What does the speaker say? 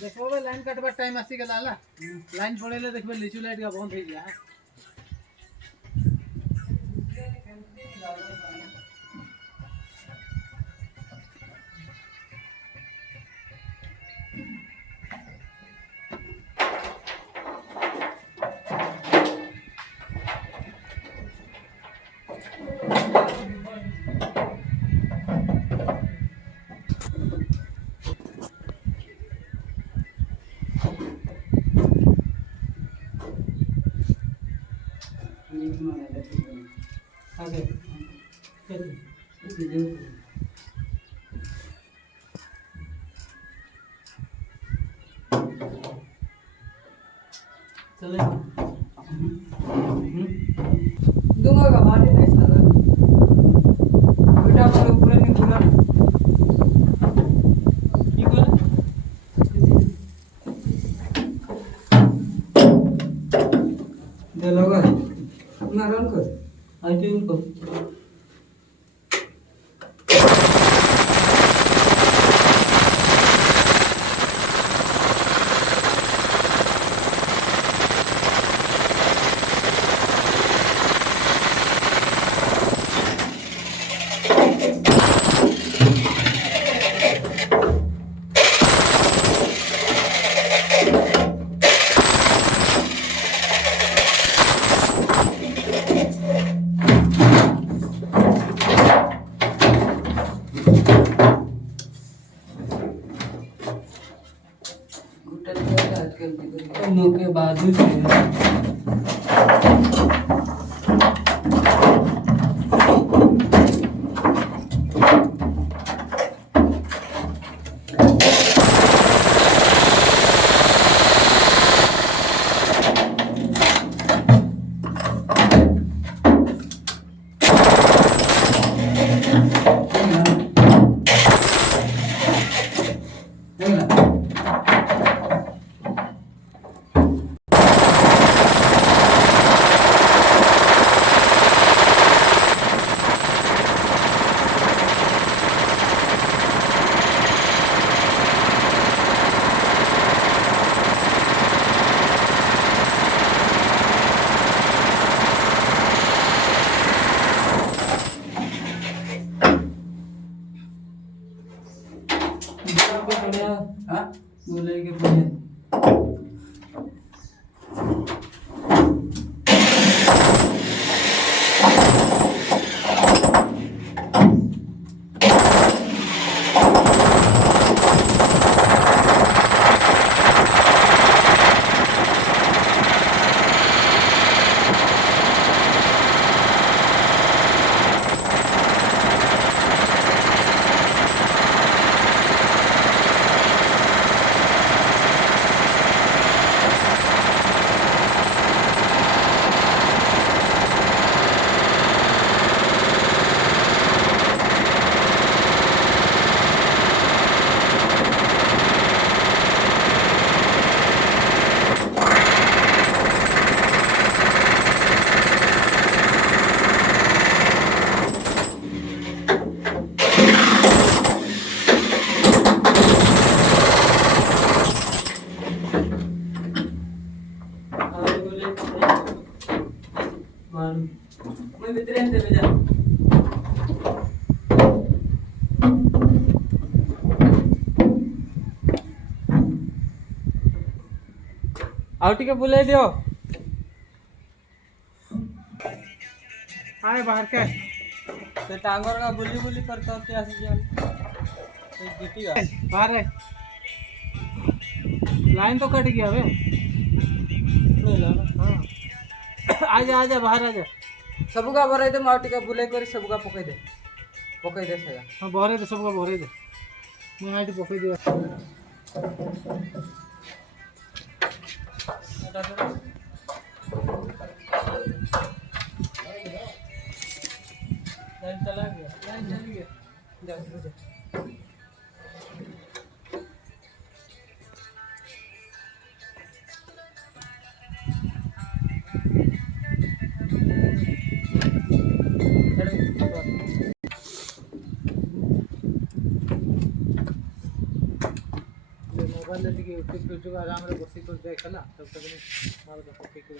देखो लाइन कटवा टाइम आसी गला लाइन पड़ेले देखबे लिचू लाइट का बंद हो गया है। चले दूंगा का बात है साला बेटा बोलो पूरा नहीं पूरा की बोला दे लोगा ना रन कर आईटी उनको मुंह के बाजू से बोले के बोले मैं भीतर चले जा आउ टिके बुले दियो आए बाहर के ते टांगर का बुली बुली करता होते आसी जान ते गिटी का बाहर है लाइन तो कट गया बे। हाँ आजा आजा बाहर आजा। सबका भराई दे माटी का बुलाई कर सबका पकई दे सगा। हाँ भरे दे सबका भरे दे। मैं हाइट पकई दिया। लाइन चला गया। लाइन चली गया। जा मोबाइल लेके यूट्यूब आराम से बसी कर जाए खला तब तक नहीं मार का पके के